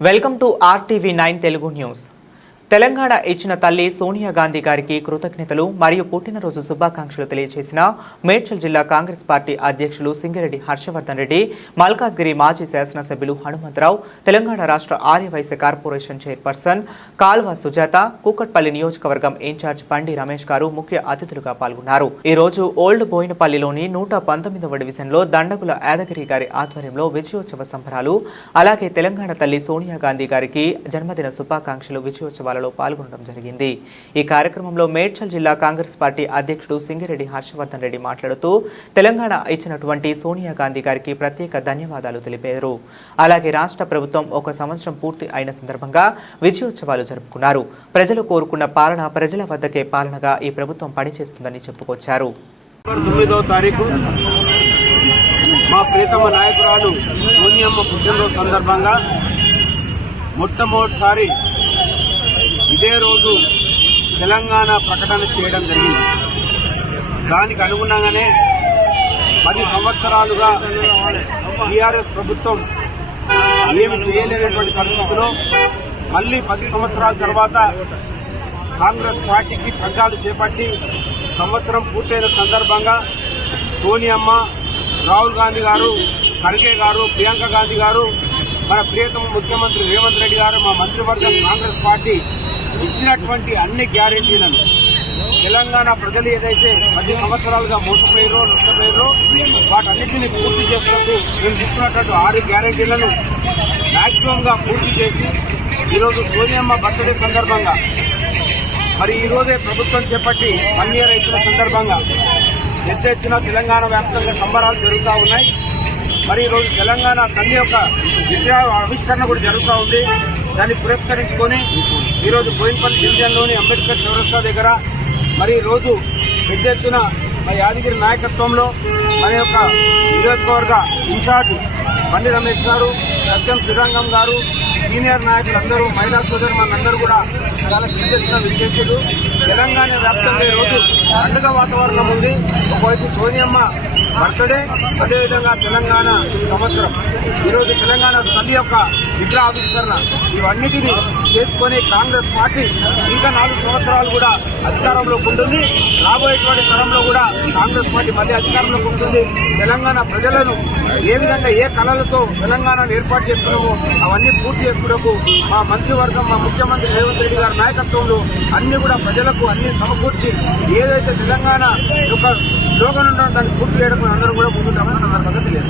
Welcome to RTV9 Telugu news. Telangana ఇచ్చిన తల్లి సోనియా గాంధీ గారికి కృతజ్ఞతలు మరియు పుట్టినరోజు శుభాకాంక్షలు తెలియజేసిన మేడ్చల్ జిల్లా కాంగ్రెస్ పార్టీ అధ్యక్షులు సింగిరెడ్డి హర్షవర్ధన్ రెడ్డి, మల్కాజ్గిరి మాజీ శాసనసభ్యులు హనుమంతరావు, తెలంగాణ రాష్ట్ర ఆర్యవైశ్య కార్పొరేషన్ చైర్పర్సన్ కాల్వ సుజాత, కూకట్పల్లి నియోజకవర్గం ఇన్ఛార్జ్ బండి రమేష్ గారు ముఖ్య అతిథులుగా పాల్గొన్నారు. ఈ రోజు ఓల్డ్ బోయినపల్లిలోని 119వ డివిజన్లో దండగుల యాదగిరి గారి ఆధ్వర్యంలో విజయోత్సవ సంబరాలు, అలాగే తెలంగాణ తల్లి సోనియా గాంధీ గారికి జన్మదిన శుభాకాంక్షలు విజయోత్సవాలలో పాల్గొనడం జరిగింది. ఈ కార్యక్రమంలో మేడ్చల్ జిల్లా కాంగ్రెస్ పార్టీ అధ్యక్షుడు సింగిరెడ్డి హర్షవర్ధన్ రెడ్డి మాట్లాడుతూ తెలంగాణ ఇచ్చినటువంటి సోనియా గాంధీ గారికి ప్రత్యేక ధన్యవాదాలు తెలిపారు. అలాగే రాష్ట్ర ప్రభుత్వం 1 సంవత్సరం పూర్తి అయిన సందర్భంగా విజయోత్సవాలు జరుపుకున్నారు. ప్రజలు కోరుకున్న పాలన ప్రజల వద్దకే పాలనగా ఈ ప్రభుత్వం పనిచేస్తుందని చెప్పుకొచ్చారు. 9వ తారీఖు మా ప్రియతమ నాయకురాలు సోనియమ్మ పుట్టినరోజు సందర్భంగా మొట్టమొదటిసారి ఇదే రోజు తెలంగాణ ప్రకటన చేయడం జరిగింది. దానికి అనుగుణంగానే 10 సంవత్సరాలుగా టీఆర్ఎస్ ప్రభుత్వం ఏమి చేయలేనటువంటి పరిస్థితుల్లో మళ్లీ 10 సంవత్సరాల తర్వాత కాంగ్రెస్ పార్టీకి పగ్గాలు చేపట్టి సంవత్సరం పూర్తయిన సందర్భంగా సోనియమ్మ, రాహుల్ గాంధీ గారు, ఖర్గే గారు, ప్రియాంక గాంధీ గారు, మన ప్రియతమ ముఖ్యమంత్రి రేవంత్ రెడ్డి గారు, మా మంత్రివర్గం కాంగ్రెస్ పార్టీ ఇచ్చినటువంటి అన్ని గ్యారెంటీలను తెలంగాణ ప్రజలు ఏదైతే 10 సంవత్సరాలుగా మోసపోయారో, నష్టపోయారో వాటన్నిటిని పూర్తి చేసినట్టు మేము తీసుకున్నటువంటి 6 గ్యారెంటీలను మాక్సిమం గా పూర్తి చేసి ఈరోజు సోనియమ్మ బర్త్డే సందర్భంగా మరి ఈ రోజే ప్రభుత్వం చేపట్టి 1 ఇయర్ అయిన సందర్భంగా పెద్ద ఎత్తున తెలంగాణ వ్యాప్తంగా సంబరాలు జరుగుతూ ఉన్నాయి. మరి ఈరోజు తెలంగాణ తల్లి యొక్క విద్యా ఆవిష్కరణ కూడా జరుగుతూ ఉంది. దాన్ని పురస్కరించుకొని ఈరోజు బోయినపల్లి డివిజన్లోని అంబేద్కర్ చౌరస్తా దగ్గర మరి ఈరోజు పెద్ద ఎత్తున మరి యాదగిరి నాయకత్వంలో మన యొక్క నియోజకవర్గ ఇన్ఛార్జ్ బండి రమేష్ గారు, సత్యం శ్రీరంగం గారు, సీనియర్ నాయకులందరూ, మహిళా సోదరు మనందరూ కూడా చాలా పెద్ద ఎత్తున విచ్చేసారు. తెలంగాణ వ్యాప్తంగా ఈరోజు పండుగ వాతావరణం ఉంది. ఒకవైపు సోనియమ్మ బర్త్డే, అదేవిధంగా తెలంగాణ సంవత్సరం, ఈరోజు తెలంగాణ తల్లి యొక్క విగ్రహావిష్కరణ ఇవన్నిటినీ చేసుకుని కాంగ్రెస్ పార్టీ ఇంకా 4 సంవత్సరాలు కూడా అధికారంలోకి ఉంటుంది. రాబోయేటువంటి తరంలో కూడా కాంగ్రెస్ పార్టీ మళ్ళీ అధికారంలోకి వస్తుంది. తెలంగాణ ప్రజలను ఏ విధంగా ఏ కళలతో తెలంగాణను ఏర్పాటు చేసుకున్నామో అవన్నీ పూర్తి చేసుకున్నకు మా మంత్రివర్గం, మా ముఖ్యమంత్రి రేవంత్ రెడ్డి గారి నాయకత్వంలో అన్ని కూడా ప్రజలకు అన్ని సమకూర్చి ఏదైతే తెలంగాణ యొక్క స్లోగన్ ఉండడం దాన్ని పూర్తి చేయడం అందరూ కూడా ముందుంటామని సందర్భంగా తెలియదు.